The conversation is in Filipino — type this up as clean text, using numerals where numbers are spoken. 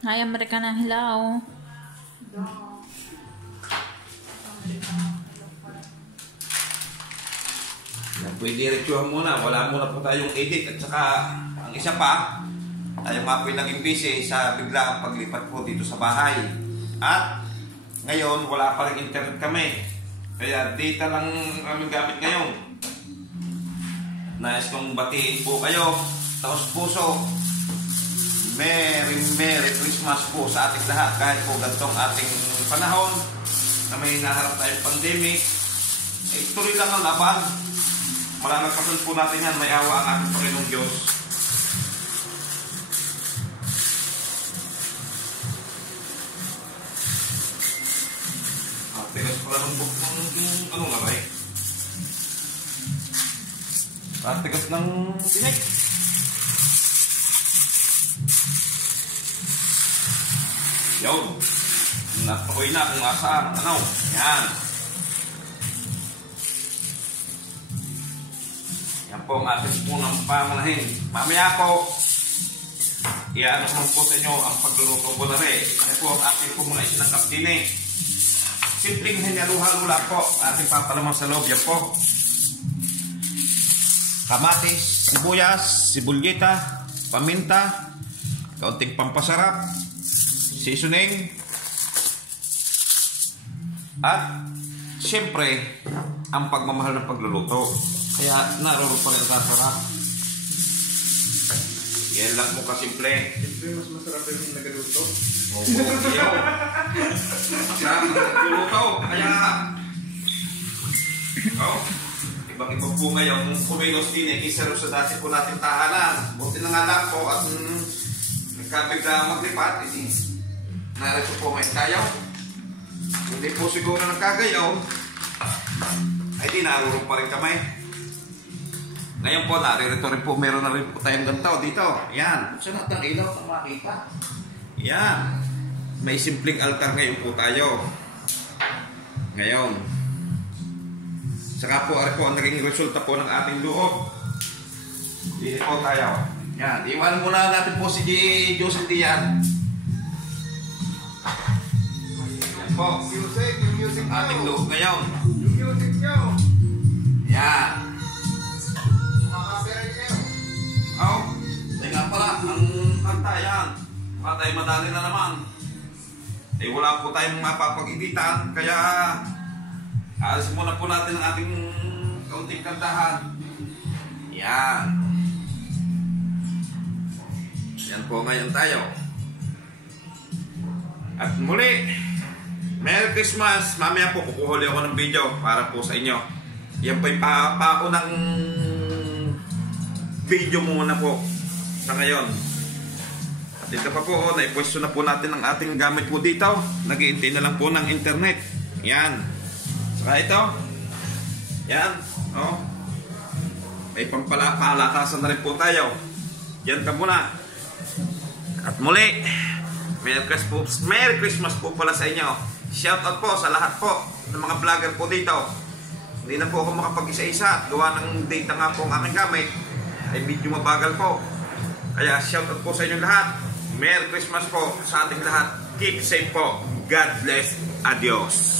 Ay, Amerikana hilaw. Pwede retsuhan muna. Wala muna po tayong edit. At saka, ang isa pa, tayo mga po naging busy sa biglaang paglipat po dito sa bahay. At ngayon, wala pa rin internet kami. Kaya data lang aming gamit ngayon. Nais kong batiin po kayo. Taos puso. Merry Christmas po sa ating lahat. Kahit po gantong ating panahon na may naharap tayong pandemic, tuloy lang ang laban. Malalagpasan po natin yan. May awa ang ating Panginoong Diyos. Tigas pala ng book ng ano nga ba eh? Tigas ng tinik. Yun. Napakoy na kung asaan. Ano? Yan. Yan po ang ating punang pamanahin. Mamaya po, iyan naman po sa inyo ang pagluluto ko na rin. Ano po ang ating po mga isinangkap din eh. Simpleng hinyaluhalo lang po. Ating papalaman sa loob. Yan po. Kamatis, sibuyas, sibulyeta, paminta, kaunting pampasarap, seasoning, at siyempre, ang pagmamahal ng pagluluto. Kaya naroon pa rin ang sarap. Yan lang po kasimple. Siyempre, mas masarap yung nagaluto. Oo, yun. Masarap ang nagluluto. Kaya, ibang-iba po ngayon, kumilos din eh, isa sa dati po natin tahanan. Buti na nga lang po at nagkabigla maglipat, narito po may tayaw. Hindi po siguro nagkagayaw, ay di narurong pa rin kami. Ngayon po, naririto rin po, meron na rin po tayong gantaw dito. Yan, saan natin ang ilaw na makita? Yan, may simpleng altar ngayon po tayo. Ngayon, saka po, ang naging resulta po ng ating loob. Dito po tayo. Yan, iwan muna natin po si Joseph Dian. Yan po. Yung music nyo. Ating loob ngayon. Yung music nyo. Yan. Makaka-copyright kayo. Oh, tayo nga pala, ang kanta yan. Baka tayo madali na naman. Eh, wala po tayong mapapag-editan, kaya alisin muna po natin ang ating kaunting kantahan. Yan. Yan po ngayon tayo. At muli, Merry Christmas! Mamaya po kukuhuli ako ng video para po sa inyo. Yan po yung paunang video muna po sa ngayon. At ito pa po, naipwesto na po natin ang ating gamit po dito. Nag-iintay na lang po ng internet. Yan. Saka ito. Yan. Oh. May pampalakasan na rin po tayo. Yan ka muna. At muli, Merry Christmas po pala sa inyo. Shoutout po sa lahat po ng mga vlogger po dito. Hindi na po ako makapag-isa-isa. Gawa ng data nga po ang aking gamit. Ay medyo mabagal po. Kaya shoutout po sa inyo lahat. Merry Christmas po sa ating lahat. Keep safe po. God bless. Adios.